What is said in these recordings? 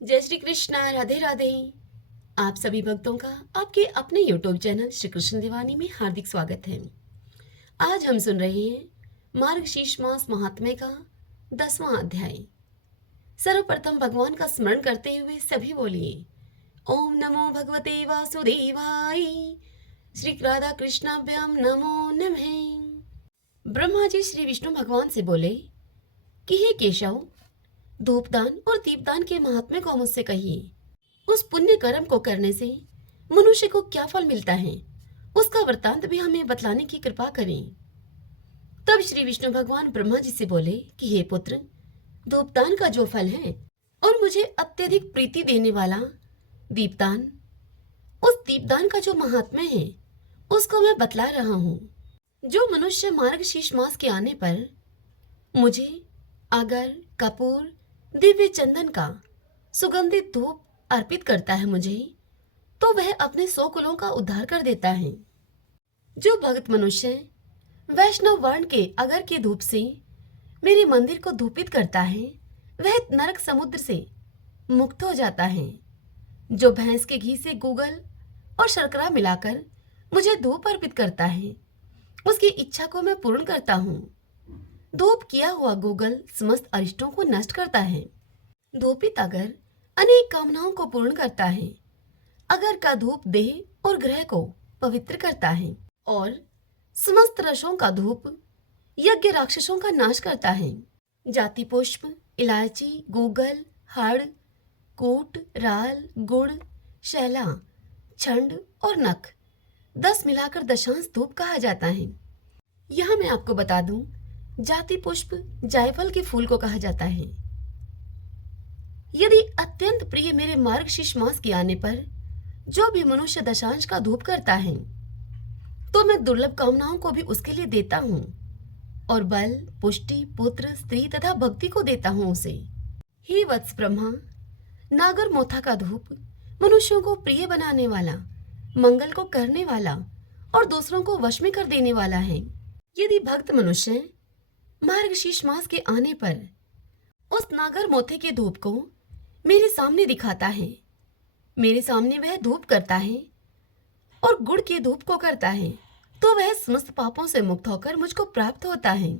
जय श्री कृष्णा, राधे राधे। आप सभी भक्तों का आपके अपने यूट्यूब चैनल श्री कृष्ण दीवानी में हार्दिक स्वागत है। आज हम सुन रहे हैं मार्गशीर्ष मास महात्म्य का 10वां अध्याय। सर्वप्रथम भगवान का स्मरण करते हुए सभी बोलिए ओम नमो भगवते वासुदेवाय। श्री राधा कृष्णाभ्याम नमो नमः। ब्रह्मा जी श्री विष्णु भगवान से बोले कि हे केशव, धूपदान और दीपदान के महात्म्य को मुझसे कहिए। उस पुण्य कर्म को करने से मनुष्य को क्या फल मिलता है, उसका वृतांत भी हमें बतलाने की कृपा करें। तब श्री विष्णु भगवान ब्रह्मा जी से बोले कि हे पुत्र, धूपदान का जो फल है और मुझे अत्यधिक प्रीति देने वाला दीपदान, उस दीपदान का जो महात्म्य है उसको मैं बतला रहा हूँ। जो मनुष्य मार्गशीर्ष मास के आने पर मुझे अगर, कपूर, दिव्य चंदन का सुगंधित धूप अर्पित करता है मुझे, तो वह अपने 100 कुलों का उद्धार कर देता है। जो भक्त मनुष्य वैष्णव वर्ण के अगर के धूप से मेरे मंदिर को धूपित करता है, वह नरक समुद्र से मुक्त हो जाता है। जो भैंस के घी से गूगल और शर्करा मिलाकर मुझे धूप अर्पित करता है, उसकी इच्छा को मैं पूर्ण करता हूँ। धूप किया हुआ गूगल समस्त अरिष्टों को नष्ट करता है। धूपित अगर अनेक कामनाओं को पूर्ण करता है। अगर का धूप देह और ग्रह को पवित्र करता है और समस्त रसों का धूप यज्ञ राक्षसों का नाश करता है। जाति पुष्प, इलायची, गूगल, हड़, कूट, राल, गुड़, शैला, छंड और नख 10 मिलाकर दशांश धूप कहा जाता है। यहाँ मैं आपको बता दूं, जाति पुष्प जायफल के फूल को कहा जाता है। यदि अत्यंत प्रिय मेरे मार्गशीर्ष मास के आने पर जो भी मनुष्य दशांश का धूप करता है, तो मैं दुर्लभ कामनाओं को भी उसके लिए देता हूँ और बल, पुष्टि, पुत्र, स्त्री तथा भक्ति को देता हूँ उसे। हे वत्स ब्रह्मा, नागर मोथा का धूप मनुष्यों को प्रिय बनाने वाला, मंगल को करने वाला और दूसरों को वश में कर देने वाला है। यदि भक्त मनुष्य मार्गशीर्ष मास के आने पर उस नागर मोथे के धूप को मेरे सामने दिखाता है, मेरे सामने वह धूप करता है और गुड़ के धूप को करता है, तो वह समस्त पापों से मुक्त होकर मुझको प्राप्त होता है।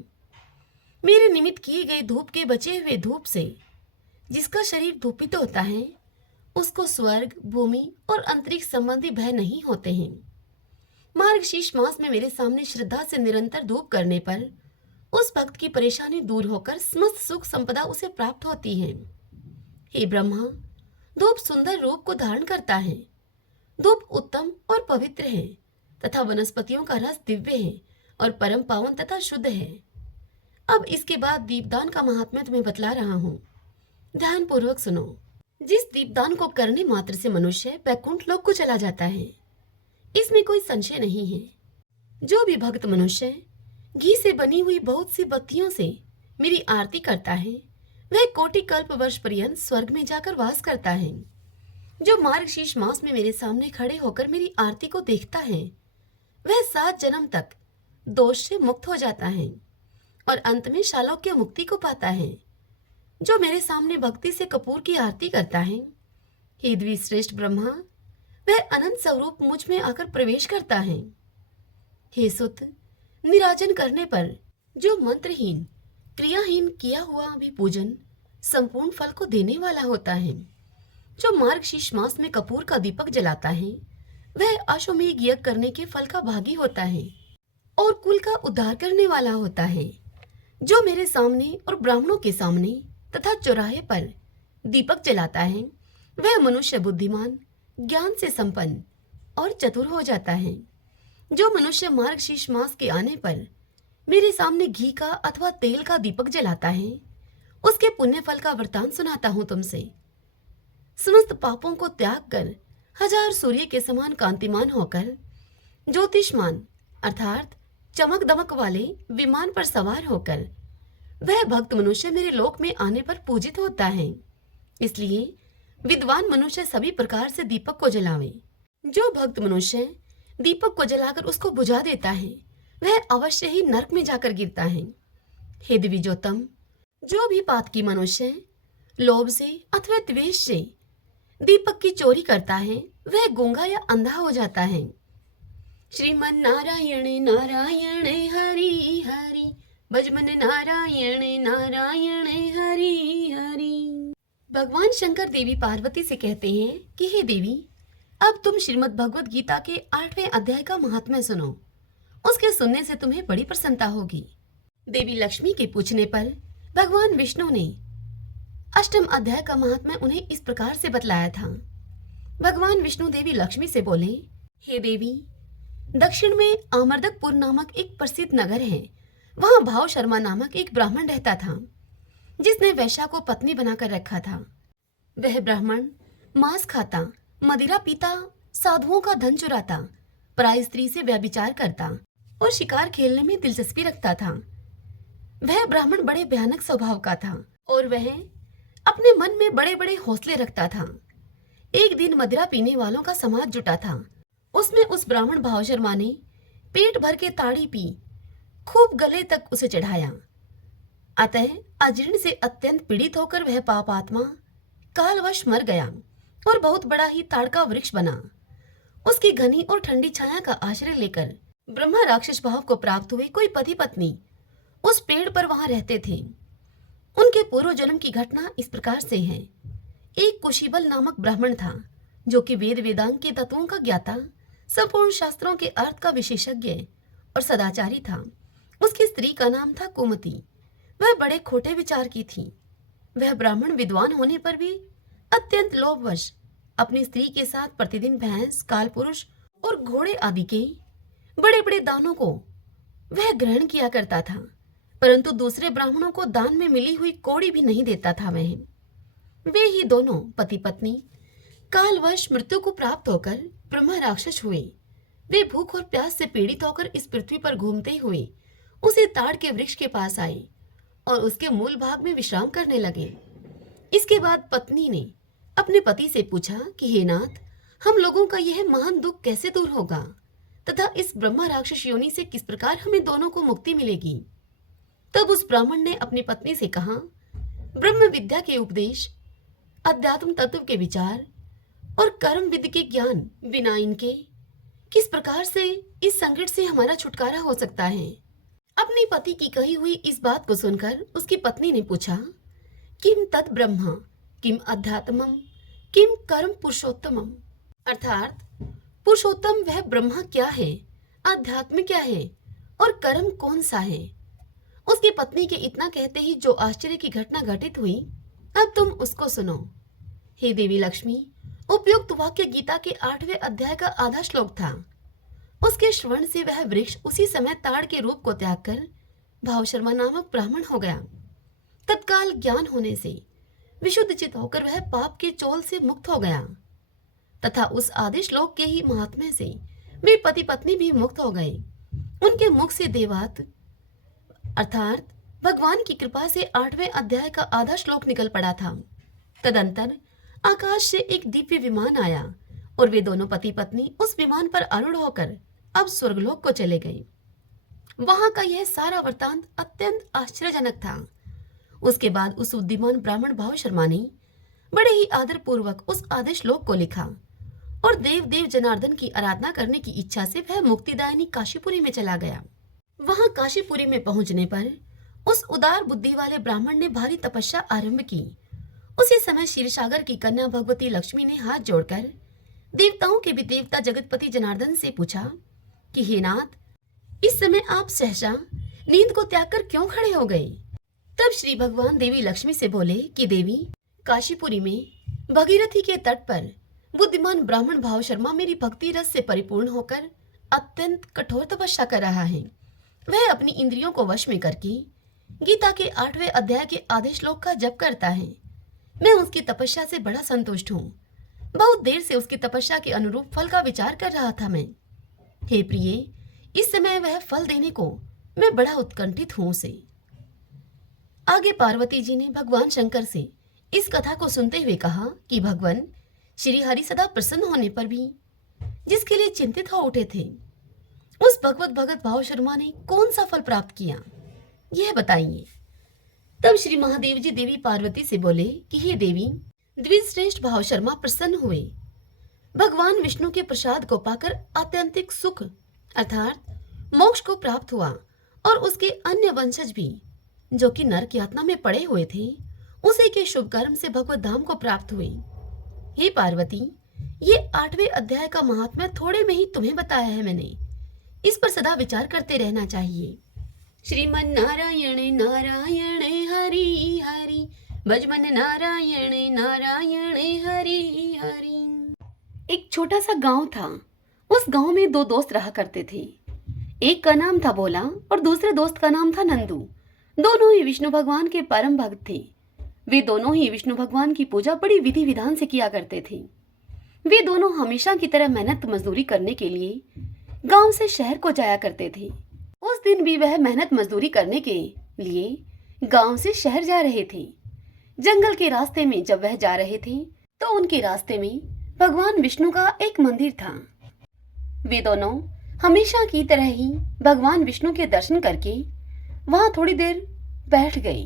मेरे निमित्त किए गए धूप के बचे हुए धूप से जिसका शरीर धूपित होता है, उसको स्वर्ग, भूमि और अंतरिक्ष संबंधी भय नहीं होते हैं। मार्गशीर्ष मास में मेरे सामने श्रद्धा से निरंतर धूप करने पर उस भक्त की परेशानी दूर होकर समस्त सुख संपदा उसे प्राप्त होती है। हे ब्रह्मा, धूप सुंदर रूप को धारण करता है। धूप उत्तम और पवित्र है तथा वनस्पतियों का रस दिव्य है और परम पावन तथा शुद्ध है। अब इसके बाद दीपदान का महात्म्य तुम्हें बतला रहा हूँ। ध्यान पूर्वक सुनो। जिस दीपदान को करने मात्र से मनुष्य वैकुंठ लोक को चला जाता है, इसमें कोई संशय नहीं है। जो भी भक्त मनुष्य घी से बनी हुई बहुत सी बत्तियों से मेरी आरती करता है, वह कोटि कल्प वर्ष पर्यंत स्वर्ग में जाकर वास करता है। जो मार्गशीर्ष मास में मेरे सामने खड़े होकर मेरी आरती को देखता है, वह 7 जन्म तक दोष से मुक्त हो जाता है और अंत में शालोक्य मुक्ति को पाता है। जो मेरे सामने भक्ति से कपूर की आरती करता है, हे द्विश्रेष्ठ ब्रह्मा, वह अनंत स्वरूप मुझ में आकर प्रवेश करता है। हे सुत, निराजन करने पर जो मंत्रहीन, क्रियाहीन किया हुआ भी पूजन संपूर्ण फल को देने वाला होता है। जो मार्गशीर्ष मास में कपूर का दीपक जलाता है, वह अश्वमेध यज्ञ करने के फल का भागी होता है और कुल का उद्धार करने वाला होता है। जो मेरे सामने और ब्राह्मणों के सामने तथा चौराहे पर दीपक जलाता है, वह मनुष्य बुद्धिमान, ज्ञान से संपन्न और चतुर हो जाता है। जो मनुष्य मार्गशीर्ष मास के आने पर मेरे सामने घी का अथवा तेल का दीपक जलाता है, उसके पुण्य फल का वृतांत सुनाता हूं तुमसे। समस्त पापों को त्याग कर 1000 सूर्य के समान कांतिमान होकर ज्योतिषमान अर्थात चमक दमक वाले विमान पर सवार होकर वह भक्त मनुष्य मेरे लोक में आने पर पूजित होता है। इसलिए विद्वान मनुष्य सभी प्रकार से दीपक को जलावे। जो भक्त मनुष्य दीपक को जलाकर उसको बुझा देता है, वह अवश्य ही नरक में जाकर गिरता है। हे द्विजोत्तम, जो भी पातकी मनुष्य लोभ से अथवा द्वेष से दीपक की चोरी करता है वह गूंगा या अंधा हो जाता है। श्रीमन नारायण नारायण हरि हरि, भजमन नारायण नारायण हरि हरि। भगवान शंकर देवी पार्वती से कहते हैं कि हे देवी, अब तुम श्रीमद् भगवत गीता के 8वें अध्याय का महात्म्य सुनो। उसके सुनने से तुम्हें बड़ी प्रसन्नता होगी। देवी लक्ष्मी के पूछने पर भगवान विष्णु ने 8वें अध्याय का महात्म्य उन्हें इस प्रकार से बतलाया था। भगवान विष्णु देवी लक्ष्मी से बोले, हे देवी, दक्षिण में अमरदकपुर नामक एक प्रसिद्ध नगर है। वहां भाव शर्मा नामक एक ब्राह्मण रहता था, जिसने वैश्या को पत्नी बनाकर रखा था। वह ब्राह्मण मांस खाता, मदिरा पीता, साधुओं का धन चुराता, पराई स्त्री से व्यभिचार करता और शिकार खेलने में दिलचस्पी रखता था। वह ब्राह्मण बड़े भयानक स्वभाव का था और वह अपने मन में बड़े बड़े हौसले रखता था। एक दिन मदिरा पीने वालों का समाज जुटा था। उसमें उस ब्राह्मण भाव शर्मा ने पेट भर के ताड़ी पी, खूब गले तक उसे चढ़ाया। अतः अजीर्ण से अत्यंत पीड़ित होकर वह पापात्मा कालवश मर गया और बहुत बड़ा ही ताड़का वृक्ष बना। उसकी घनी और ठंडी छाया का आश्रय लेकर ब्रह्मा राक्षस भाव को प्राप्त हुए कोई पति पत्नी उस पेड़ पर वहां रहते थे। उनके पूर्व जन्म की घटना इस प्रकार से है। एक कुशीबल नामक ब्राह्मण था, जो कि वेद वेदांग के तत्वों का ज्ञाता, संपूर्ण शास्त्रों के अर्थ का विशेषज्ञ और सदाचारी था। उसकी स्त्री का नाम था कुमति। वह बड़े खोटे विचार की थी। वह ब्राह्मण विद्वान होने पर भी अत्यंत लोभवश अपनी स्त्री के साथ प्रतिदिन भैंस, कालपुरुष और घोड़े आदि के बड़े बड़े दानों को वह ग्रहण किया करता था, परंतु दूसरे ब्राह्मणों को दान में मिली हुई कौड़ी भी नहीं देता था। वे ही दोनों पति पत्नी कालवश मृत्यु को प्राप्त होकर ब्रह्मा राक्षस हुए। वे भूख और प्यास से पीड़ित होकर इस पृथ्वी पर घूमते हुए उसी ताड़ के वृक्ष के पास आए और उसके मूल भाग में विश्राम करने लगे। इसके बाद पत्नी ने अपने पति से पूछा कि हे नाथ, हम लोगों का यह महान दुख कैसे दूर होगा तथा इस ब्रह्मा राक्षस योनि से किस प्रकार हमें दोनों को मुक्ति मिलेगी। तब उस ब्राह्मण ने अपनी पत्नी से कहा, ब्रह्म विद्या के उपदेश, अध्यात्म तत्व के विचार और कर्म विधि के ज्ञान बिना इनके किस प्रकार से इस संकट से हमारा छुटकारा हो सकता है। अपने पति की कही हुई इस बात को सुनकर उसकी पत्नी ने पूछा, किम तत् ब्रह्मा, किम अध्यात्मम, किम कर्म पुरुषोत्तमम। अर्थात पुरुषोत्तम वह ब्रह्मा क्या है, अध्यात्म क्या है और कर्म कौन सा है। उसकी पत्नी के इतना कहते ही जो आश्चर्य की घटना घटित हुई, अब तुम उसको सुनो। हे देवी लक्ष्मी, उपयुक्त वाक्य गीता के 8वें अध्याय का आधा श्लोक था। उसके श्रवण से वह वृक्ष उसी समय ताड़ के रूप को त्याग कर भाव शर्मा नामक ब्राह्मण हो गया। तत्काल ज्ञान होने से विशुद्ध चित होकर वह पाप के चोल से मुक्त हो गया तथा उस आदि श्लोक के ही महात्म्य से वे पति पत्नी भी मुक्त हो गए। उनके मुख से देवात अर्थात भगवान की कृपा से 8वें अध्याय का आधा श्लोक निकल पड़ा था। तदंतर आकाश से एक दिव्य विमान आया और वे दोनों पति पत्नी उस विमान पर आरूढ़ होकर अब स्वर्गलोक को चले गए। वहां का यह सारा वृतांत अत्यंत आश्चर्यजनक था। उसके बाद उस बुद्धिमान ब्राह्मण भाव शर्मा ने बड़े ही आदर पूर्वक उस आधे श्लोक को लिखा और देव देव जनार्दन की आराधना करने की इच्छा से वह मुक्तिदायिनी काशीपुरी में चला गया। वहां काशीपुरी में पहुंचने पर उस उदार बुद्धि वाले ब्राह्मण ने भारी तपस्या आरंभ की। उसी समय क्षीरसागर की कन्या भगवती लक्ष्मी ने हाथ जोड़कर देवताओं के भी देवता जगतपति जनार्दन से पूछा कि हे नाथ, इस समय आप सहसा नींद को त्याग कर क्यों खड़े हो गए। तब श्री भगवान देवी लक्ष्मी से बोले कि देवी, काशीपुरी में भगीरथी के तट पर बुद्धिमान ब्राह्मण भाव शर्मा मेरी भक्ति रस से परिपूर्ण होकर अत्यंत कठोर तपस्या कर रहा है। वह अपनी इंद्रियों को वश में करके गीता के 8वें अध्याय के आधे श्लोक का जप करता है। मैं उसकी तपस्या से बड़ा संतुष्ट हूँ। बहुत देर से उसकी तपस्या के अनुरूप फल का विचार कर रहा था मैं। हे प्रिय, इस समय वह फल देने को मैं बड़ा उत्कंठित हूँ उसे। आगे पार्वती जी ने भगवान शंकर से इस कथा को सुनते हुए कहा कि भगवान श्री हरि सदा प्रसन्न होने पर भी जिसके लिए चिंतित हो उठे थे, उस भगवत भगत भाव शर्मा ने कौन सा फल प्राप्त किया, यह बताइए। तब श्री महादेव जी देवी पार्वती से बोले कि हे देवी, द्विश्रेष्ठ भाव शर्मा प्रसन्न हुए। भगवान विष्णु के प्रसाद को पाकर आत्यंतिक सुख अर्थात मोक्ष को प्राप्त हुआ और उसके अन्य वंशज भी जो कि नरक यातना में पड़े हुए थे, उसी के शुभ कर्म से भगवत धाम को प्राप्त हुए। हे पार्वती, ये 8वें अध्याय का महात्म्य थोड़े में ही तुम्हें बताया है मैंने। इस पर सदा विचार करते रहना चाहिए। श्रीमन नारायण नारायण हरि हरि, भजमन नारायण नारायण हरि हरि। एक छोटा सा गांव था। उस गांव में 2 दोस्त रहा करते थे। एक का नाम था भोला और दूसरे दोस्त का नाम था नंदू। दोनों ही विष्णु भगवान के परम भक्त थे। वे दोनों ही विष्णु भगवान की पूजा बड़ी विधि विधान से किया करते थे। वे दोनों हमेशा की तरह मेहनत मजदूरी करने के लिए गांव से शहर को जाया करते थे। उस दिन भी वह मेहनत मजदूरी करने के लिए गांव से शहर जा रहे थे। जंगल के रास्ते में जब वह जा रहे थे तो उनके रास्ते में भगवान विष्णु का एक मंदिर था। वे दोनों हमेशा की तरह ही भगवान विष्णु के दर्शन करके वहां थोड़ी देर बैठ गए।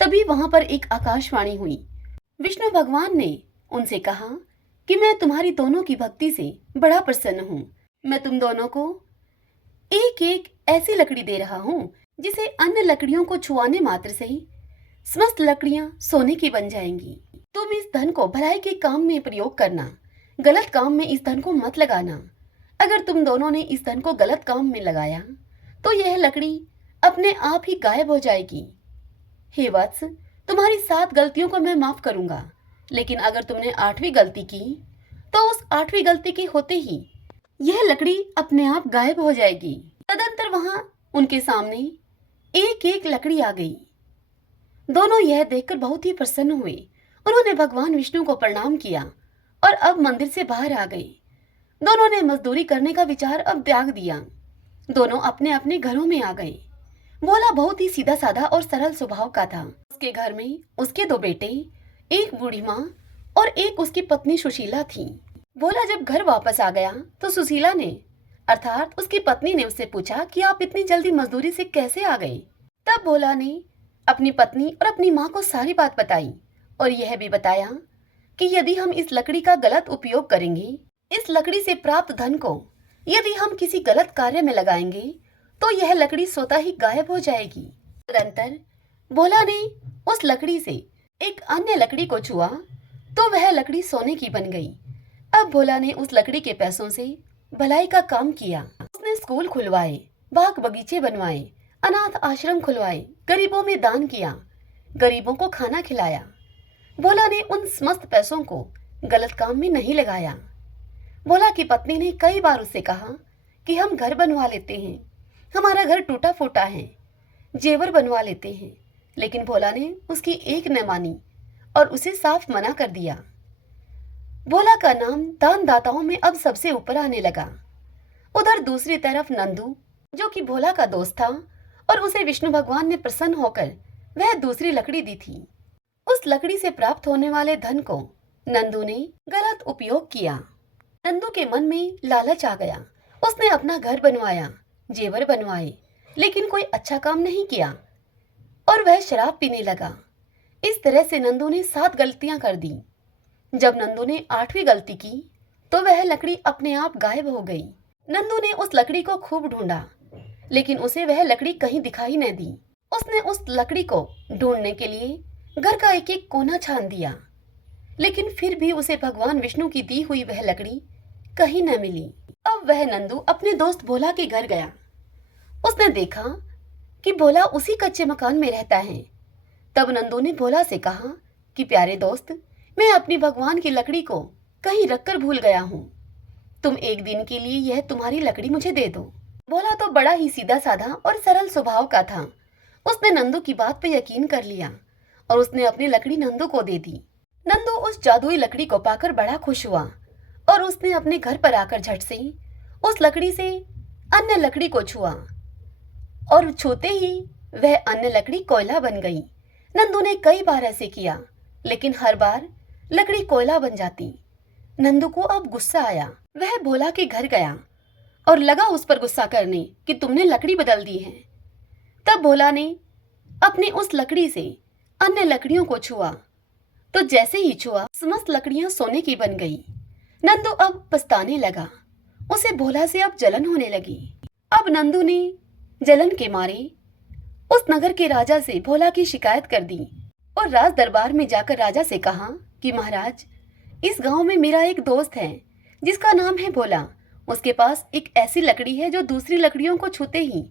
तभी वहां पर एक आकाशवाणी हुई। विष्णु भगवान ने उनसे कहा कि मैं तुम्हारी दोनों की भक्ति से बड़ा प्रसन्न हूँ। मैं तुम दोनों को एक एक ऐसी लकड़ी दे रहा हूँ जिसे अन्य लकड़ियों को छुआने मात्र से समस्त लकड़ियां सोने की बन जाएंगी। तुम इस धन को भलाई के काम में प्रयोग करना, गलत काम में इस धन को मत लगाना। अगर तुम दोनों ने इस धन को गलत काम में लगाया तो यह लकड़ी अपने आप ही गायब हो जाएगी। हे वत्स, तुम्हारी 7 गलतियों को मैं माफ करूंगा, लेकिन अगर तुमने 8वीं गलती की तो उस 8वीं गलती के होते ही यह लकड़ी अपने आप गायब हो जाएगी। तदंतर वहां उनके सामने एक एक लकड़ी आ गई। दोनों यह देखकर बहुत ही प्रसन्न हुए। उन्होंने भगवान विष्णु को प्रणाम किया और अब मंदिर से बाहर आ गए। दोनों ने मजदूरी करने का विचार अब त्याग दिया। दोनों अपने अपने घरों में आ गए। भोला बहुत ही सीधा साधा और सरल स्वभाव का था। उसके घर में उसके 2 बेटे, एक बूढ़ी माँ और एक उसकी पत्नी सुशीला थी। भोला जब घर वापस आ गया तो सुशीला ने अर्थात उसकी पत्नी ने उससे पूछा कि आप इतनी जल्दी मजदूरी से कैसे आ गए। तब भोला ने अपनी पत्नी और अपनी माँ को सारी बात बताई और यह भी बताया कि यदि हम इस लकड़ी का गलत उपयोग करेंगे, इस लकड़ी से प्राप्त धन को यदि हम किसी गलत कार्य में लगाएंगे तो यह लकड़ी स्वतः ही गायब हो जाएगी। तदंतर भोला ने उस लकड़ी से एक अन्य लकड़ी को छुआ तो वह लकड़ी सोने की बन गई। अब भोला ने उस लकड़ी के पैसों से भलाई का काम किया। उसने स्कूल खुलवाए, बाग बगीचे बनवाए, अनाथ आश्रम खुलवाए, गरीबों में दान किया, गरीबों को खाना खिलाया। भोला ने उन समस्त पैसों को गलत काम में नहीं लगाया। भोला की पत्नी ने कई बार उससे कहा कि हम घर बनवा लेते हैं, हमारा घर टूटा फूटा है, जेवर बनवा लेते हैं, लेकिन भोला ने उसकी एक न मानी और उसे साफ मना कर दिया। भोला का नाम दान दाताओं में अब सबसे ऊपर आने लगा। उधर दूसरी तरफ नंदू, जो कि भोला का दोस्त था और उसे विष्णु भगवान ने प्रसन्न होकर वह दूसरी लकड़ी दी थी, उस लकड़ी से प्राप्त होने वाले धन को नंदू ने गलत उपयोग किया। नंदू के मन में लालच आ गया। उसने अपना घर बनवाया, जेवर बनवाए, लेकिन कोई अच्छा काम नहीं किया और वह शराब पीने लगा। इस तरह से नंदू ने 7 गलतियां कर दी। जब नंदू ने 8वीं गलती की तो वह लकड़ी अपने आप गायब हो गई। नंदू ने उस लकड़ी को खूब ढूंढा, लेकिन उसे वह लकड़ी कहीं दिखाई न दी। उसने उस लकड़ी को ढूंढने के लिए घर का एक एक कोना छान दिया, लेकिन फिर भी उसे भगवान विष्णु की दी हुई वह लकड़ी कहीं न मिली। अब वह नंदू अपने दोस्त भोला के घर गया। उसने देखा कि भोला उसी कच्चे मकान में रहता है। तब नंदू ने भोला से कहा कि प्यारे दोस्त, मैं अपनी भगवान की लकड़ी को कहीं रखकर भूल गया हूँ, तुम एक दिन के लिए यह तुम्हारी लकड़ी मुझे दे दो। भोला तो बड़ा ही सीधा साधा और सरल स्वभाव का था। उसने नंदू की बात पे यकीन कर लिया और उसने अपनी लकड़ी नंदू को दे दी। नंदू उस जादुई लकड़ी को पाकर बड़ा खुश हुआ और उसने अपने घर पर आकर झट से उस लकड़ी से अन्य लकड़ी को छुआ और छूते ही वह अन्य लकड़ी कोयला बन गई। नंदू ने कई बार ऐसे किया, लेकिन हर बार लकड़ी कोयला बन जाती। नंदू को अब गुस्सा आया। वह भोला के घर गया और लगा उस पर गुस्सा करने कि तुमने लकड़ी बदल दी है। तब भोला ने अपनी उस लकड़ी से अन्य लकड़ियों को छुआ तो जैसे ही छुआ समस्त लकड़ियां सोने की बन गई। नंदू अब पछताने लगा। उसे भोला से अब जलन होने लगी। अब नंदू ने जलन के मारे उस नगर के राजा से भोला की शिकायत कर दी और राज दरबार में जाकर राजा से कहा कि महाराज, इस गांव में मेरा एक दोस्त है जिसका नाम है भोला। उसके पास एक ऐसी लकड़ी है जो दूसरी लकड़ियों को छूते ही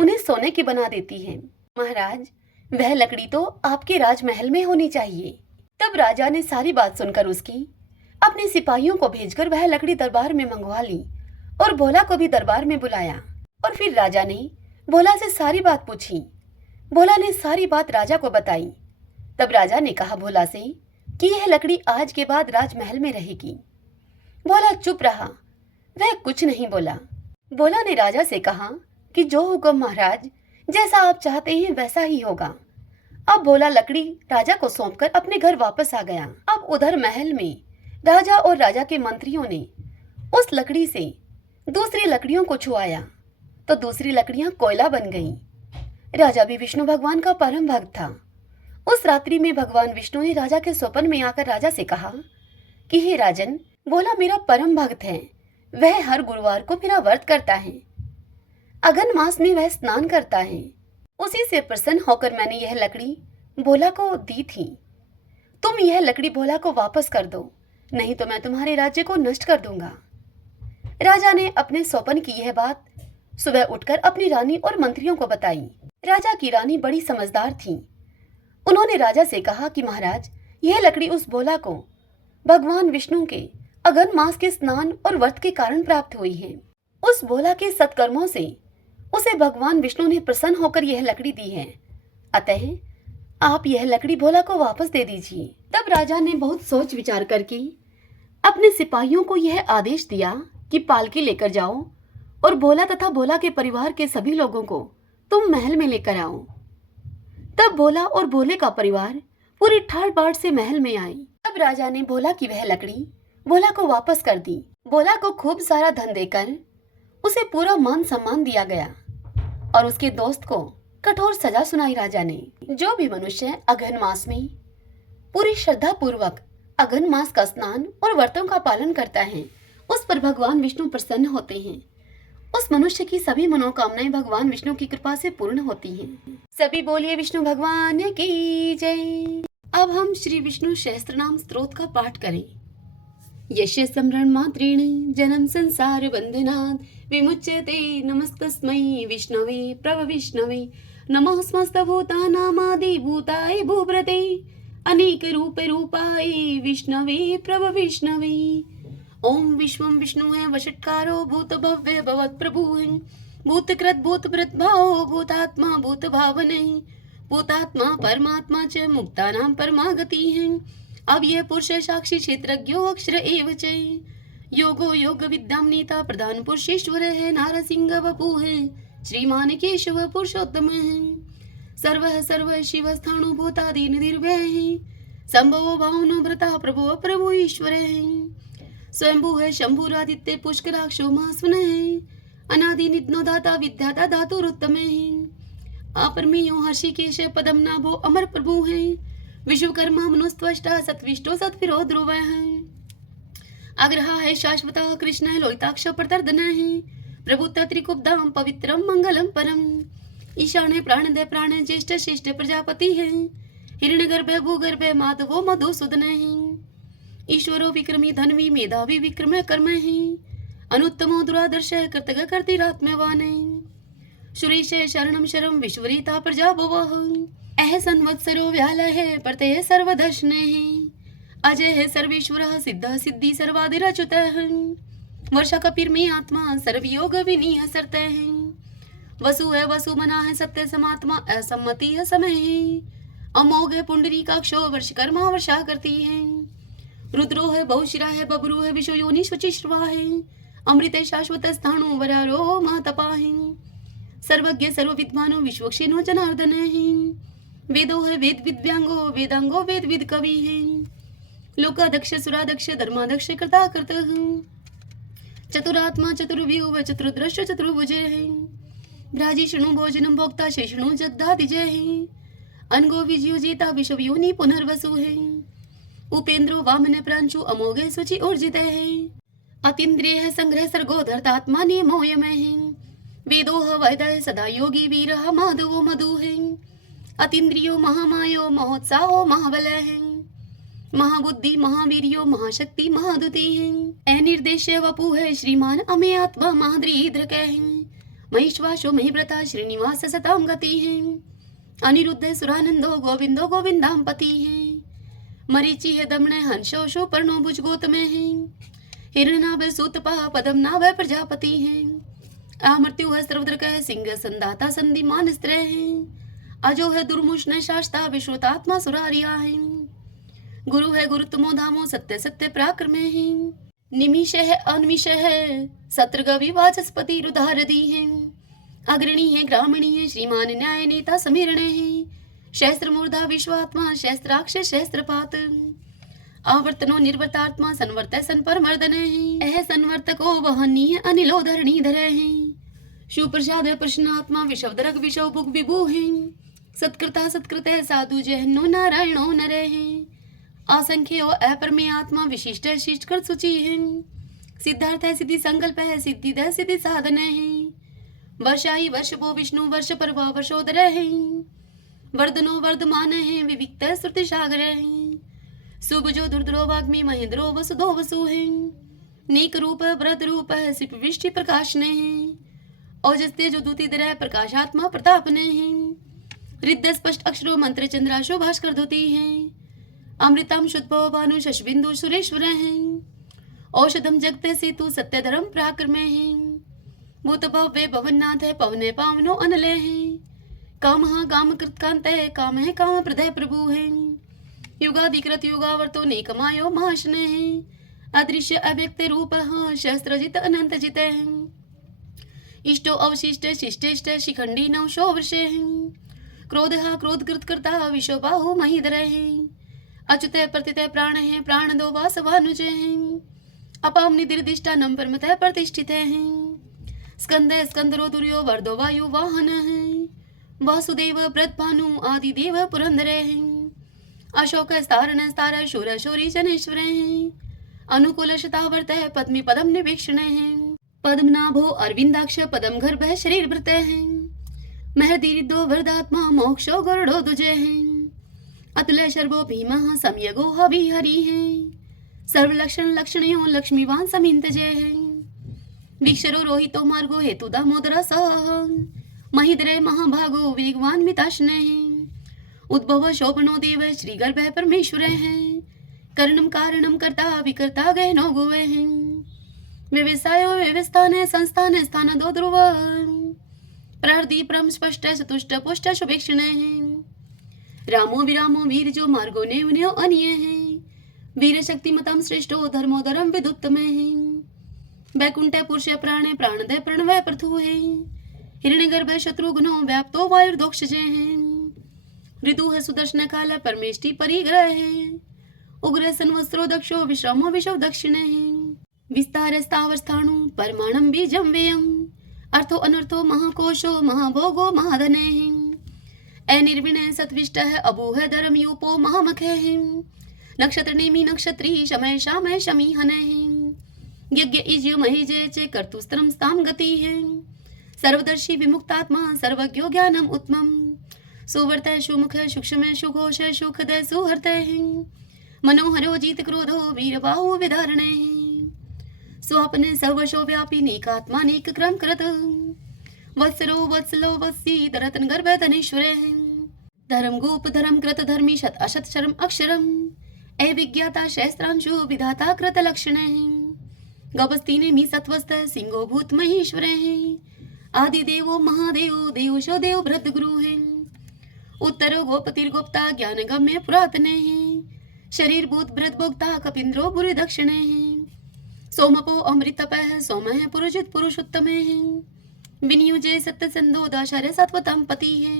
उन्हें सोने की बना देती है। महाराज, वह लकड़ी तो आपके राजमहल में होनी चाहिए। तब राजा ने सारी बात सुनकर उसकी अपने सिपाहियों को भेजकर वह लकड़ी दरबार में मंगवा ली और भोला को भी दरबार में बुलाया। और फिर राजा ने भोला से सारी बात पूछी। भोला ने सारी बात राजा को बताई। तब राजा ने कहा भोला से कि यह लकड़ी आज के बाद राजमहल में रहेगी। भोला चुप रहा, वह कुछ नहीं बोला। भोला ने राजा से कहा कि जो हुक्म महाराज, जैसा आप चाहते हैं वैसा ही होगा। अब भोला लकड़ी राजा को सौंपकर अपने घर वापस आ गया। अब उधर महल में राजा और राजा के मंत्रियों ने उस लकड़ी से दूसरी लकड़ियों को छुआया तो दूसरी लकड़ियां कोयला बन गईं। राजा भी विष्णु भगवान का परम भक्त था। उस रात्रि में भगवान विष्णु ने राजा के स्वप्न में आकर राजा से कहा कि हे राजन, भोला मेरा परम भक्त है। वह हर गुरुवार को मेरा व्रत करता है। अगन मास में वह स्नान करता है। उसी से प्रसन्न होकर मैंने यह लकड़ी भोला को दी थी। तुम यह लकड़ी भोला को वापस कर दो, नहीं तो मैं तुम्हारे राज्य को नष्ट कर दूंगा। राजा ने अपने स्वप्न की यह बात सुबह उठकर अपनी रानी और मंत्रियों को बताई। राजा की रानी बड़ी समझदार थी। उन्होंने राजा से कहा कि महाराज, यह लकड़ी उस भोला को भगवान विष्णु के अगन मास के स्नान और व्रत के कारण प्राप्त हुई है। उस भोला के सत्कर्मों से उसे भगवान विष्णु ने प्रसन्न होकर यह लकड़ी दी है। अतः आप यह लकड़ी भोला को वापस दे दीजिए। तब राजा ने बहुत सोच विचार करके अपने सिपाहियों को यह आदेश दिया कि पालकी लेकर जाओ और भोला तथा भोला के परिवार के सभी लोगों को तुम महल में लेकर आओ। तब भोला और भोले का परिवार पूरी ठाट बाट से महल में आई। तब राजा ने भोला की वह लकड़ी भोला को वापस कर दी। भोला को खूब सारा धन देकर उसे पूरा मान सम्मान दिया गया और उसके दोस्त को कठोर सजा सुनाई राजा ने। जो भी मनुष्य अघन मास में पूरी श्रद्धा पूर्वक अघन मास का स्नान और व्रतों का पालन करता है, उस पर भगवान विष्णु प्रसन्न होते हैं। उस मनुष्य की सभी मनोकामनाएं भगवान विष्णु की कृपा से पूर्ण होती हैं। सभी बोलिए विष्णु भगवान की जय। अब हम श्री विष्णु सहस्त्रनाम स्तोत्र का पाठ करें। यस्य स्मरण मात्रेण जन्म संसार बंधनात् विमुच्यते नमस्तस्मै विष्णवे प्रभविष्णवे नमः समस्त भूतानामादि भूताय भूभृते अनेक रूप रूपाय विष्णवे प्रभविष्णवे। ओम विश्वं विष्णु है वषट्कारो भूत भव्य भवत् प्रभु है भूतकृत भूत भाव भूतात्मा भूत भावने भूतात्मा परमात्मा च मुक्तानां परमागति है। अब यह पुरुष साक्षी क्षेत्रज्ञो अक्षर एव च योगो योग विद्याम नेता प्रधान पुरुषेश्वर है नारसिंह वपु है श्रीमान केशव पुरुषोत्तम है सर्व शिव स्थाणु भूतादि निर्भय है संभव भावनो भ्रता प्रभु प्रभु ईश्वर है स्वयंभू है शंभुरादित्य पुष्कराक्षो महास्वन है अनादि नित्नो दाता विद्याता धातुरुत्तम है अपरमेयो हर्षिकेश पदम नाभो अमर प्रभु है विश्वकर्मा मनुस्त्वष्टा सत्विष्टो सत्विरो ध्रुव है आग्रह है शाश्वत कृष्ण है लोहिताक्ष प्रतर्दन है प्रभुत्व त्रिकुब्धाम पवित्रम मंगलम परम ईशान प्राणदय प्राण ज्येष्ठ श्रेष्ठ प्रजापति है हिरण्यगर्भ भूगर्भ माधवो मधुसूदन है ईश्वरो विक्रमी धनवी मेधावी विक्रम कर्म है अनुत्तमो दुरादर्श कृतज्ञ कर्तिरात्म्यवान है सुरेश शरणम शरम विश्वरीता प्रजा भवः अह संवत्सरो व्याल है प्रत्यय सर्वदर्शन है अजय है सर्वेश्वर सिद्ध सिद्धि सर्वादिरच्युत है वर्षा कपिर में आत्मा सर्वयोग विनीय सरत है वसु है वसु मना है सत्य समात्मा असम्मति है समय है अमोघ है पुंडरी काक्षो वर्षकर्मा वर्षा करती है रुद्रो है बहुशिरा है बबरू है विश्व योनि शुचिश्रवा है अमृत शाश्वत स्थाणु वरारो महातपा है सर्वज्ञ सर्व विद्वानो विश्वक्षिनो जनार्दन है वेदो है वेद विद्यांगो वेदांगो वेद विद कवि है लोकादक्ष सुरादक्ष धर्मादक्ष कृता कृत चतुरात्मा चतुर्व्यूह चतुर्दृश्य चतुर्भुज है भ्राजी शृणु भोजनम भोक्ता शेषणु जगदादिजय है अनगो विजयो जेता विश्व योनि पुनर्वसु है। उपेंद्रो वामन प्रांशु अमोघे सुचि ऊर्जित है। अतीन्द्रिय है संग्रह सर्गो धरतात्मा नियमोय में है। वेदोह वैदय सदा योगी वीर माधवो मधु है। अतीन्द्रियो महामायो महोत्साहो महाबल है। महाबुद्धि महावीर्यो महाशक्ति महादुति है। निर्देश्य वपु है श्रीमान अमे आत्मा महाद्रीद्र है। महिश्वासो महिव्रता श्रीनिवास सताम गति है। अनिरुद्ध सुरानंदो गोविंदो गोविंदाम पति है। मरीचि है दमने हंसो शोपर्णो भुज गोतमे है। हिरणाभ सूतपा पदम नाभ प्रजापति है। आमृत्यु है सर्वद्र है सिंह संदाता संधि मानस्त्र है। अजो है दुर्मुष्ण शास्ता विश्रुतात्मा सुरारिया है। गुरु है गुरुत्मो धामो सत्य सत्य पराक्रमे है। निमिष है अनिमिष है सत्रगवि वाचस्पति रुधारदी है। अग्रणी है ग्रामणी है श्रीमान न्याय नेता समीरणे है। शस्त्र मूर्धा विश्वात्मा शस्त्राक्ष शस्त्रपात। आवर्तनो निर्वर्तात्मा संवर्त सन पर मर्दने है। एह संवर्तको वहनीय अनिलो धरणी धरे है। सुप्रसाद प्रश्नात्मा विषवदरग विषव भुग विभु है। सत्कृता सत्कृत साधु जहनो नारायणो नरे है। असंख्यो अपरमे आत्मा विशिष्ट शिष्ट कर सूची है। सिद्धार्थ है सिद्धि संकल्प है सिद्धि दय सिद्धि साधन है। वर्षाई वर्ष भो विष्णु वर्ष पर वर्षोदर है। वर्धनो वर्धमान है विविक्त श्रुति सागर है। सुभजो दुर्द्रो वाग्मी महेंद्रो वसुधो वसु है। नीक रूप व्रत रूप है सिप विष्टि प्रकाश ने है। औजस्ते जो दूती दर प्रकाशात्मा प्रताप ने है। रिद्ध स्पष्ट अक्षरो मंत्र चंद्राशो भास्कर धोती है। अमृतम शुद्ध भानु शशबिंदु सुरेश्वर है। औषधम जगते सेतु सत्य धर्म पराक्रमे है। भूत भव्य भवननाथ है पवने पावनो अनले है। काम काम कृतकांत है काम है काम प्रदय प्रभु है। युगाधिकृत युगावर्तो नेकमायो महाशने है। अदृश्य अव्यक्त रूप शस्त्रजित अनंत जित है। इष्टो अवशिष्ट शिष्टेष्ट शिखंडी नवशो वर्षे है। क्रोध क्रोध कृत करता विश्व बाहु महीधर है। अच्युत प्रतित प्राण है प्राण दो वासवानुज है। अपाम निदिर्दिष्टा नंबर मत प्रतिष्ठित है। स्कंद स्कंदरो दुर्यो वर्दो वायु वाहन है। वासुदेव प्रतभानु आदि देव पुरंदर है। अशोक स्तारण स्तार शूर शौरी जनेश्वर है। अनुकूल शतावर्त है पद्मी पदम निवेक्षण है। पद्मनाभो अरविंदाक्ष पदम गर्भ शरीर भृत है। महदीरिदो वरदात्मा मोक्षो गरुड़ो दुजे है। अतुल शर्वो भीम समयगो हवि हरि है। सर्व लक्षण लक्षणयो लक्ष्मीवान समिंत जय है। विक्षरो रोहितो मार्गो हेतु दामोदर सह। महिद्रे महाभागो वेगवान मिताशने है। उद्भव शोभनो देव श्री गर्भ परमेश्वर है। कर्णम कारणम कर्ता विकर्ता गहनो गोवे है। व्यवसायो व्यवस्थान संस्थान स्थान दो ध्रुव। प्रहृदि परम स्पष्ट चतुष्ट पुष्ट शुभेक्षण है। रामो विरामो वीर जो मार्गो नेवन्यो अन्य है। वीर शक्ति मतम श्रेष्ठो धर्मो धर्म विदुत्तम है। वैकुंठ पुरुष प्राण प्राणदय प्रणवय प्रथु है। हिरण्यगर्भ शत्रुघ्नो व्याप्तो वायुर्दोक्ष जय है। ऋतु है सुदर्शन काल परमेष्टि परिग्रह है। उग्र संवत्सरो दक्षो विश्रामो विश्व दक्षिण है। विस्तार स्थावर स्थाणु परमाणम बीजम व्ययम। अर्थो अनर्थो महाकोशो महाभोगो महाधने है। अनिर्विण सत्विष्ट है अभू है धर्म यूपो महामख है। नक्षत्र नेमी नक्षत्री शमय शामय शमी हन है। यज्ञ इज्य महेजय चे कर्तुस्त्रम स्ताम गति है। सर्वदर्शी विमुक्तात्मा सर्वज्ञो ज्ञानम उत्तमम। सुवर्त सुमुख सूक्ष्म सुघोष सुखद सुहृत है। मनोहरो जीत क्रोधो वीर बाहु विधारण है। स्वप्न सर्वशो व्यापी नेकात्मा नेक क्रम कृत। वत्सरो वत्सलो वत्सी रतन गर्भ धनेश्वर है। धर्म गोप धर्म कृत धर्मी शत अशत शर्म अक्षरम। अविज्ञाता शस्त्रांशु विधाता कृत लक्षण है। गपस्ती ने मी सत्वस्त सिंहो भूत महेश्वर है। आदि देवो महादेव देवशो देव भृत गुरु है। उत्तरो गोपतिर्गोप्ता ज्ञान गम्य पुरातन है। शरीर भूत भृत भोक्ता कपिंद्रो बुरी दक्षिण है। सोमपो अमृतप सोम है पुरुषित पुरुषोत्तम है। विनियुजे सत्य संदो दाशर सत्वतम पति है।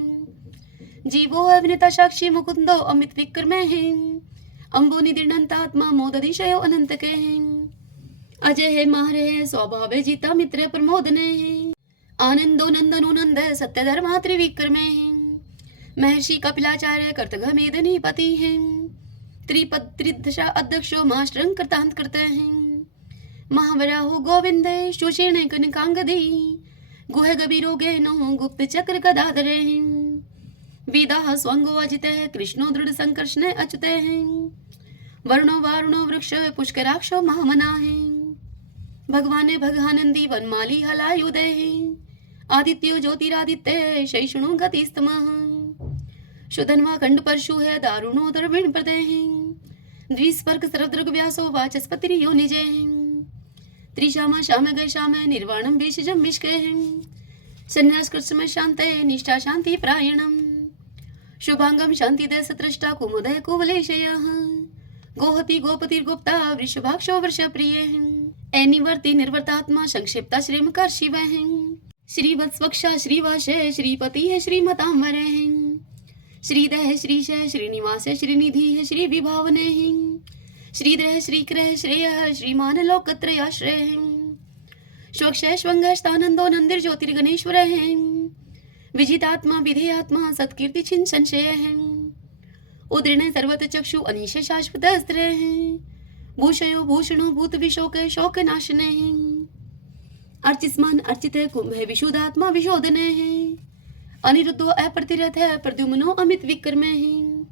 जीवो अविनता साक्षी मुकुंदो अमित विक्रम है। अंबो निदिर्णंतात्मा मोदधिशयो अनंत के है। अजय है मार है स्वभाव जीता मित्र प्रमोदने है। आनंदो नंदनो नंद सत्य धर्मा त्रिविक्रम है। महर्षि कपिलाचार्य कर्तघमेदिनी पति हैं, त्रिदशा अध्यक्षो मास्टरं कृतांत करते हैं, महावराहो गोविंदे शोषेण कनकांगदी, गुह गबीरो गहनो गुप्त चक्र गदाधरे हैं, वेदाः स्वंगो अजितः कृष्णो दृढ़ संकर्षणे अच्युते हैं, वरुणो वारुणो वृक्ष पुष्कराक्षो महामना है, भगवान भगानंदी वनमाली हलायुदे हैं, आदित्यो ज्योतिरादित्य शैषणो गतिस्तमः, शुधन्वा खंड परशु है दारुणो द्रविण प्रदय हैं, द्विस्पर्ग सर्वदृग व्यासो वाचस्पतिरियो निजे हैं, त्रिशामा शाम गए शाम निर्वाणम भेषजम मिष्के हैं, संन्यास कृत्सम शांते निष्ठा शांति प्रायणम, शुभांगम शांति दय सत्रष्टा कुमुदय कुवलेशयः, गोहति गोपतिर्गुप्ता वृषभाक्षो वृषप्रिय हैं, एनिवर्ति निर्वर्तात्मा संक्षिप्ता श्रीमकर शिव हैं, श्रीवत्स्वक्षा श्रीवाशय श्रीपति है श्रीमतांबर हैं, श्रीदह श्रीशय श्रीनिवास श्रीनिधि है श्री विभावने हैं, श्रीद्रह श्रीक्रह श्रेय श्रीमान लोकत्रयाश्रय हैं, स्वक्षय स्वंगस्तानंदो नंदिर ज्योतिर्गणेश्वर हैं, विजितात्मा विधेयात्मा सत्कीर्ति छिन संशय हैं, उदृण सर्वत चक्षु अनीश शाश्वत अस्त्र हैं, भूषयो भूषणो भूत विशोक शोक नाशने हैं, अर्चिस्मान अर्चित कुंभ विशुद्धात्मा विशोधने हैं, अनिरुद्धो अप्रतिरथ है प्रद्युम्नो अमित विक्रमे हैं,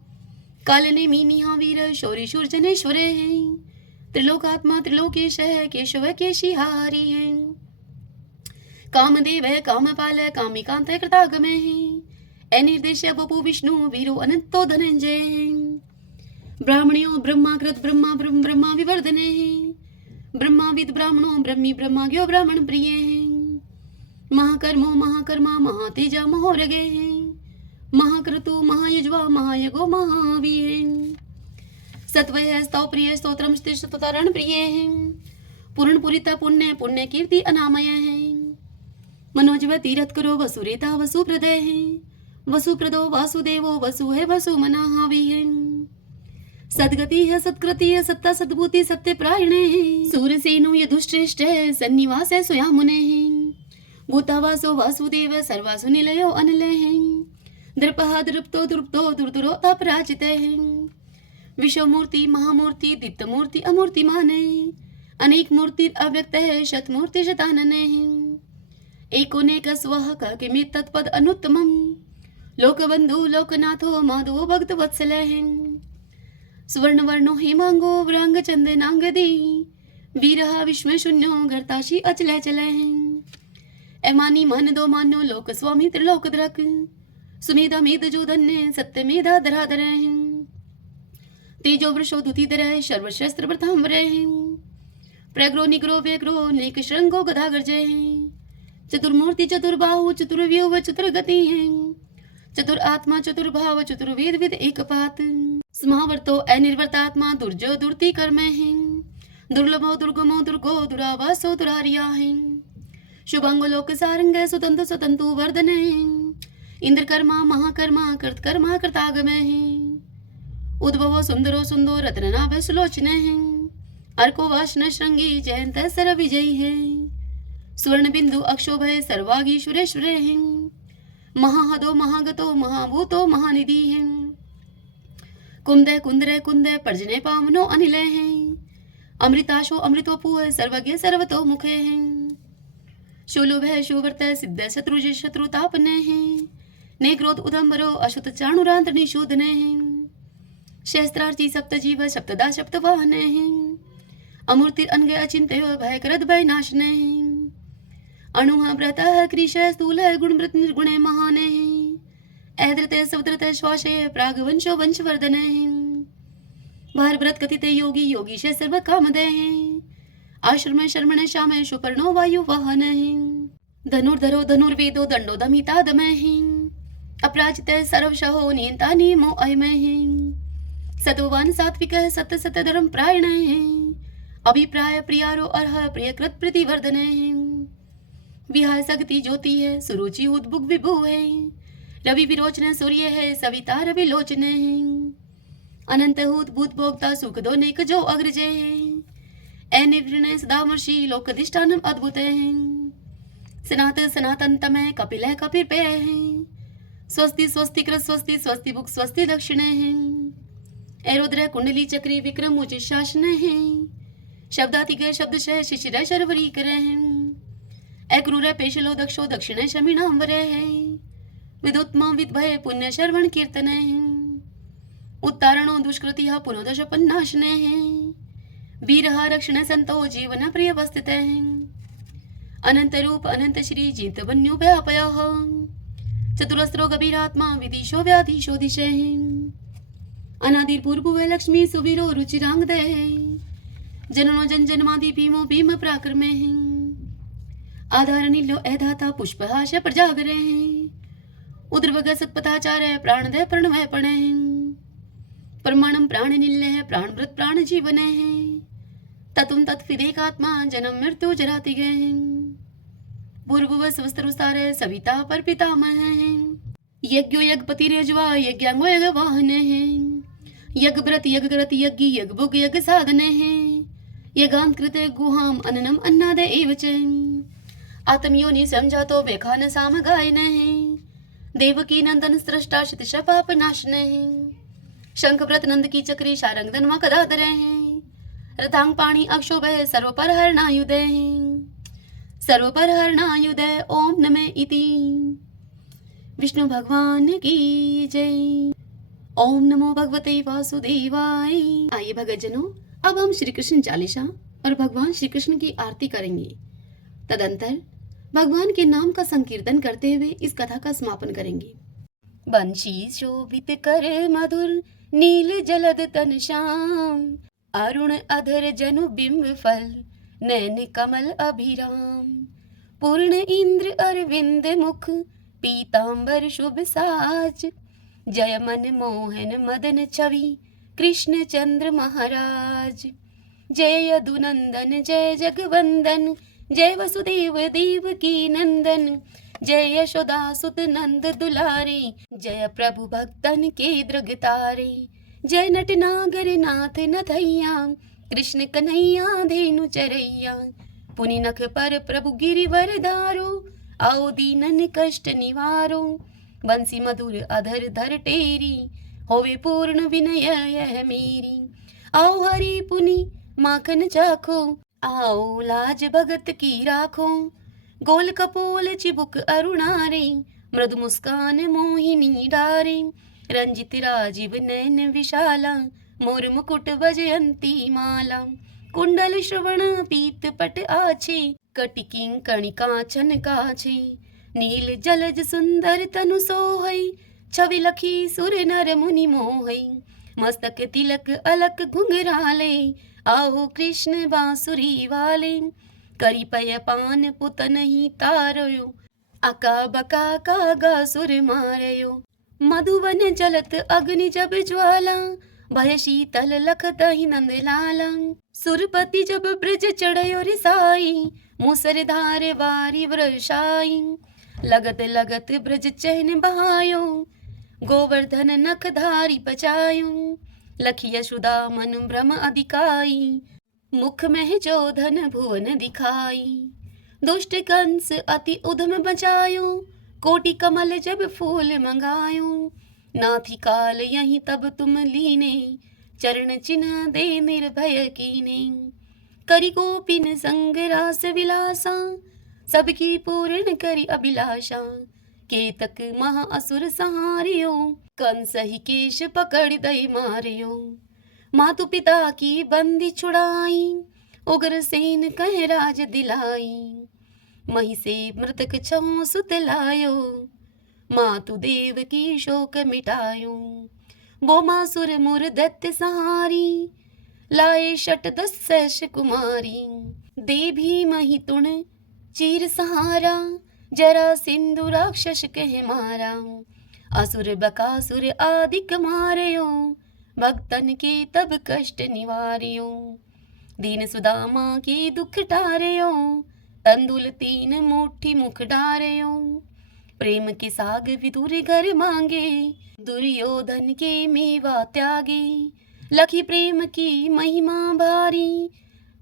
कालने मीनिहा वीर शौरी शूरजनेश्वरे हैं, त्रिलोकात्मा त्रिलोकेश है केशव केशिहारी हैं, कामदेव कामपाल कामिकांत कृतागमे हैं, अनिर्देश्य बपु विष्णु वीरो अनंतो धनंजय हैं, ब्राह्मणियों ब्रह्माकृत ब्रह्मा ब्रह्म ब्रह्मा विवर्धने हैं, ब्रह्माविद ब्राह्मणों ब्रह्मी ब्रह्माज्ञो ब्राह्मण प्रिय हैं, महाकर्मो महाकर्मा महातेजा महोरगे हैं, महाक्रतु महायुज्वा महायगो महावीर, सत्वय स्तव प्रिय स्तोत्रम स्तुतारण प्रिय हैं, पूर्ण पुरिता पुण्य पुण्य कीर्ति अनामय हैं, मनोजव तीरथ करो वसुरेता वसुप्रदय हैं, वसुप्रदो वासुदेवो वसु है वसु मना हावी हैं, सदगति है सत्कृति है सत्ता सद्भूति सत्य प्रायणे हैं, सूरसेनो यदुश्रेष्ठ है सन्निवास है स्वया मुने हैं, भूतावासो वासुदेव सर्वासु निलयो अनिलय हैं, दृपः दृप्तो दृप्तो दुर्दुरो अपराजित हैं, विश्वमूर्ति महामूर्ति दीप्तमूर्ति अमूर्तिमान है, अनेक मूर्ति अव्यक्त है शतमूर्ति शतानने हैं, एकोनेक स्वः किमित तत्पद अनुत्तमम्, लोकबंधु लोकनाथो माधवो भक्त वत्सल हैं, सुवर्ण वर्णो हेमांगो व्रांग चंदनांगदी, वीरहा विश्व शून्यो गर्ताशी अचल चल हैं, एमानी मान दो मानो लोक स्वामी त्रिलोक द्रक, सुमेधा मेद जो धन्य सत्य मेधा धराधर हैं, तेजो वृषो दुतिधर सर्वशस्त्र प्रथम हैं, प्रग्रो निग्रो व्यग्रो नेक श्रृंगो गदा गर्जय हैं, चतुर्मूर्ति चतुर्बाहु चतुर्व्यूह चतुर्गति हैं, चतुर आत्मा चतुर्भाव चतुर्वेद विद एक पात, समावर्तो अनिर्वर्तात्मा दुर्जो दुर्ति कर्म हैं, दुर्लभो दुर्गमो दुर्गो दुरावासो दुरारिया हैं, शुभांगो लोक सारंग सुतंतु सुतंतु वर्धन हैं, इंद्रकर्मा महाकर्मा कृतकर्मा कृतागम हैं, उद्भवो सुंदरो सुंदो रत्ननाभ सुलोचन हैं, अर्को वाशन श्रृंगी जयंत सर विजयी हैं, स्वर्ण बिंदु अक्षोभय सर्वागी सुरेश्वर हैं, महाहदो महागतो महाभूतो महानिधि हैं, कुंदय कुंदरय कुंदय पर्जने पावनो अनिलय हैं, अमृताशो अमृतोपु सर्वज्ञ सर्वतो मुखे हैं, शोलोभ शोवर्त सिद्ध शत्रुज शत्रुतापने हैं, नेक्रोध उदम्बरो अशुत चाणुरांत निशोधने हैं, शस्त्रार्थी सप्त जीव सप्तदा सप्त वाहने हैं, अमूर्ति अनग अचिंत्य भय करद भय नाशने हैं, अणुः व्रतः कृश स्थूल गुणवृत निर्गुण महाने हैं, ऐद्रत सवद्रत श्वासय प्रागवंशो वंशवर्धन हैं, भार व्रत कथित योगी योगीश सर्व कामदय हैं, आश्रम शर्मण श्याम सुपर्णो वायु वाहन हैं, धनुर्धरो धनुर्वेदो दंडो दमिता दमय हैं, अपराजित सर्वशहो नियंता नियमो अयमय हैं, सत्ववान सात्विक सत्य सत्य धर्म प्रायण हैं, अभिप्राय प्रियारो अर्ह प्रियकृत प्रतिवर्धन हैं, विहाय सगति ज्योति है सुरुचि उद्भुग विभु है, रवि विरोचन सूर्य है सविता रवि लोचन है, अनंत हूत भूत भोक्ता सुख दो नेक जो अग्रजय है, अनिवृण सदामर्षि लोकधिष्ठानम अद्भुत है, सनात सनातन तमय कपिल है कपिर पे है, स्वस्ति स्वस्तिकृत स्वस्ति स्वस्ति बुक स्वस्ति दक्षिणे एरुद्र कुंडली चक्री विक्रम उचित शासन है शब्दातिगय शब्दशः शिशिर शर्वरी करे अक्रूर पेशलो दक्षो दक्षिण शमीणांबरे है विदुत्मा विद्भय पुण्य शर्वण कीर्तन उत्तारणो दुष्कृति पुनोदश पन्नाशने वीर रक्षण संतो जीवन प्रिय वस्तित अनंत रूप अनंत श्री जीत बन्यो व्यापय चतुरस्रो गभीरात्मा विदिशो व्याधीशो दिशे अनादिर्पूर्व लक्ष्मी सुवीरो रुचिरांग दे जननो जन जन्मादि भीमो भीम पराक्रमे आधार नीलो एधाता पुष्पहाश प्रजागरे उद्रवग सत्पथाचार्य प्राणदय प्रणवय पणे परमाणम प्राण निल्य प्राणवृत प्राण जीवन ततुम तत्विदेकात्मा जन्म मृत्यु जराति गए पूर्व स्वस्त्रस्तार सविता पर पितामह यज्ञो यज्ञपति रेजवा यज्ञांगो यज्ञ वाहन यज्ञ व्रत यज्ञ कृत यज्ञ यज्ञ भुग यज्ञ साधन यज्ञांकृत गुहाम अननम अन्नाद एवच आत्मयोनि समझातो वेखान साम गायन देवकी नंदन सृष्टा शतश पाप नाशन शंखव्रत नंद की चक्री शारंग धनवा कदाधर रथांग पाणी अक्षोभ सर्वपर हरणायुधे सर्वपर हरणायुधे ओम नमः इति विष्णु भगवान की जय। ओम नमो भगवते वासुदेवाय। आइए भगतजनों, अब हम श्री कृष्ण चालीसा और भगवान श्री कृष्ण की आरती करेंगे। तदंतर भगवान के नाम का संकीर्तन करते हुए इस कथा का समापन करेंगे। बंशी शोभित कर मधुर नील जलद तन श्याम अरुण अधर जनु बिंब फल नैन कमल अभिराम पूर्ण इंद्र अरविंद मुख पीतांबर शुभ साज जय मन मोहन मदन छवि कृष्ण चंद्र महाराज जय यदुनंदन जय जगवंदन जय वसुदेव देव की नंदन जय यशोदा सुत नंद दुलारे जय प्रभु भक्तन के दृगतारे जय नट नागर नाथ नथैया कृष्ण कन्हैया धेनु चरैया पुनि नख पर प्रभु गिरिवर धारो आओ दीनन कष्ट निवारो बंसी मधुर अधर धर टेरी होवे पूर्ण विनय यह मेरी आओ हरि पुनि माखन चाखो आओ लाज भगत की राखो गोल कपोल चिबुक अरुणारे मृदु मुस्कान मोहिनी डारे रंजित राजीव नयन विशाला मोर मुकुट वजयंती माला कुंडल श्रवण पीत पट आछे कटिकिं कणिका छन काछे नील जलज सुंदर तनु सोहई छवि लखी सुर नर मुनि मोहई मस्तक तिलक अलक घुंघराले आओ कृष्ण बांसुरी वाले करी पय पान पुतन ही तारयो अका बका कागा सुर मारयो मधुवन जलत अग्नि जब ज्वाला भय शीतल लखत ही नंद लाला सुरपति जब ब्रज चढ़यो रिसाई मुसर धार वारी वृषाई लगत लगत ब्रज चहन बहायो गोवर्धन नख धारी पचायो लखी यशोदा मन भ्रम अधिकाई मुख में जो धन भुवन दिखाई दुष्ट कंस अति उधम बचायो कोटि कमल जब फूल मंगायो नाथी काल यही तब तुम लीने चरण चिन्ह दे निर्भय कीने करी गोपिन संग रास विलासा सबकी पूर्ण करी अभिलाषा केतक महा असुर सहारियो कंस ही केश पकड़ दई मारियो मातु पिता की बंदी छुड़ाई उग्र सेन कह राज दिलाई मही से मृतक छो सुत लायो मातु देव की शोक मिटायो वो मासुर मुर दैत्य सहारी लाए शट दस कुमारी दे भी मही तुण चीर सहारा जरा सिंधु राक्षस कह मारा असुर बकासुर आदिक मारयो भक्तन के तब कष्ट निवारियो दीन सुदामा के दुख टारयो तंदुल तीन मुट्ठी मुख डारयो प्रेम के साग विदुर घर मांगे दुर्योधन के मेवा त्यागे लखी प्रेम की महिमा भारी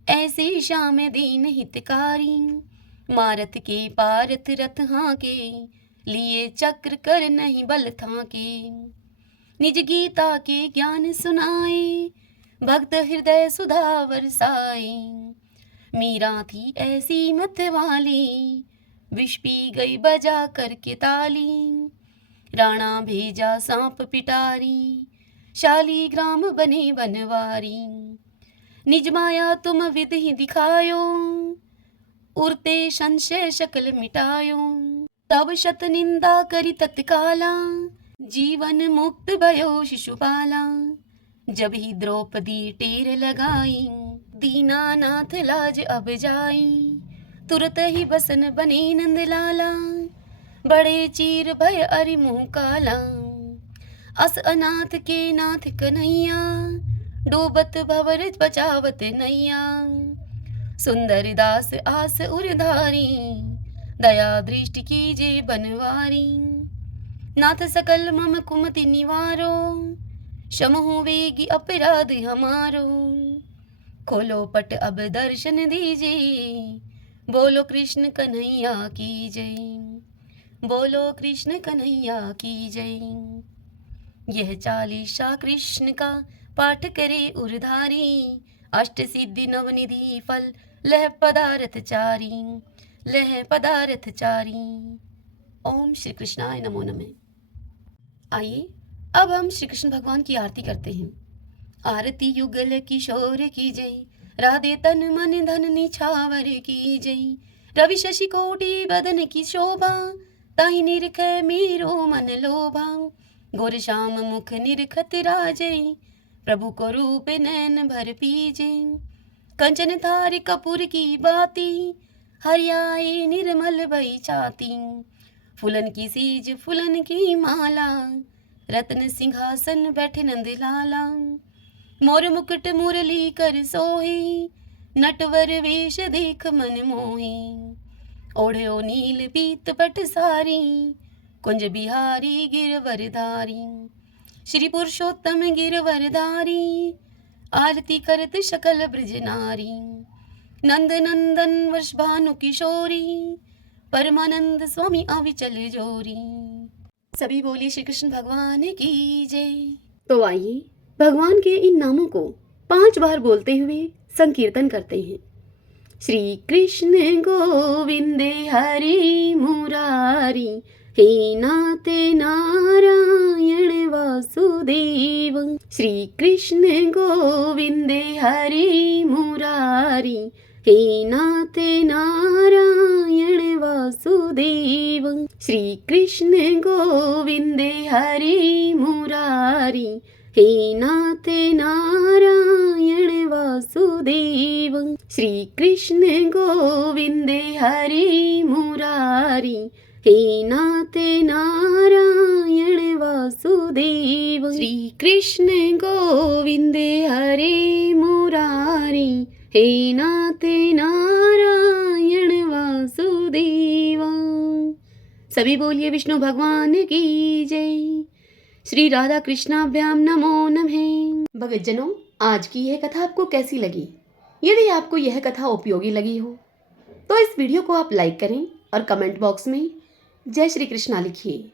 ऐसे श्याम दीन हितकारी मारत के पारथ रथ हाके लिए चक्र कर नहीं बल था के, निज गीता के ज्ञान सुनाए, भक्त हृदय सुधा बरसाए। मीरा थी ऐसी मत वाली, विष पी गई बजा करके ताली, राणा भेजा सांप पिटारी, शालीग्राम बने बनवारी। निज माया तुम विद ही दिखायो, उड़ते संशय शकल मिटायो। तब शत निंदा करी तत्काला, जीवन मुक्त भयो शिशुपाला। जब ही द्रौपदी टेर लगाई, दीनानाथ लाज अब जाई। तुरत ही बसन बने नंदलाला, बड़े चीर भय अरि मुँह काला। अस अनाथ के नाथ कन्हैया, डूबत भवर बचावत नैया। सुंदर दास आस उरधारी, दया दृष्टि कीजे बनवारी। नाथ सकल मम कुमति निवारो, क्षमहु वेगी अपराध हमारो। खोलो पट अब दर्शन दीजिए, बोलो कृष्ण कन्हैया की जय। बोलो कृष्ण कन्हैया की जय। यह चालीसा कृष्ण का पाठ करे उरधारी, अष्ट सिद्धि नवनिधि फल लह पदार्थ चारी, लह पदार्थ चारी। ओम श्री कृष्णाय नमो नमः। आइए अब हम श्री कृष्ण भगवान की आरती करते हैं। आरती युगल किशोर की जय, राधे तन मन धन निछावर की जय। रवि शशि कोटि बदन की शोभा, ताहि निरख मेरो मन लोभा। गोर श्याम मुख निरखत राजै, प्रभु को रूप नैन भर पीजे। कंचन थार कपूर की बाती, हरियाए निर्मल भई छाती। फूलन की सीज फूलन की माला, रत्न सिंहासन बैठे नंद लाला। मोर मुकुट मुरली कर सोही, नटवर वेश देख मन मोही। ओढ़ो नील पीत पट सारी, कुंज बिहारी गिरवरधारी। श्री पुरुषोत्तम गिरवरधारी, आरती करत शकल ब्रज नारी। नंद नंदन वर्ष भानु किशोरी, परमानंद स्वामी अविचल जोरी। सभी बोलिए श्री कृष्ण भगवान की जय। तो आइए भगवान के इन नामों को 5 बार बोलते हुए संकीर्तन करते हैं। श्री कृष्ण गोविंदे हरि मुरारी, हे नाथ नारायण वासुदेव। श्री कृष्ण गोविंदे हरि मुरारी, हे नाथ नारायण वासुदेव। श्री कृष्ण गोविंदे हरि मुरारी, हे नाथ नारायण वासुदेव। श्री कृष्ण गोविंदे हरि मुरारी, हे नाथ नारायण वासुदेव। श्री कृष्ण गोविंदे हरि मुरारी, हे नाथ नारायण वासुदेव। सभी बोलिए विष्णु भगवान की जय। श्री राधा कृष्णाभ्याम नमो नमः। भक्तजनों, आज की यह कथा आपको कैसी लगी? यदि आपको यह कथा उपयोगी लगी हो तो इस वीडियो को आप लाइक करें और कमेंट बॉक्स में जय श्री कृष्णा लिखिए।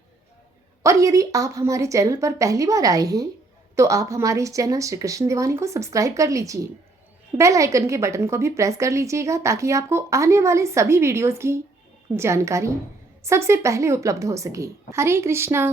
और यदि आप हमारे चैनल पर पहली बार आए हैं तो आप हमारे इस चैनल श्री कृष्ण दीवानी को सब्सक्राइब कर लीजिए। बेल आइकन के बटन को भी प्रेस कर लीजिएगा ताकि आपको आने वाले सभी वीडियोस की जानकारी सबसे पहले उपलब्ध हो सके। हरे कृष्णा।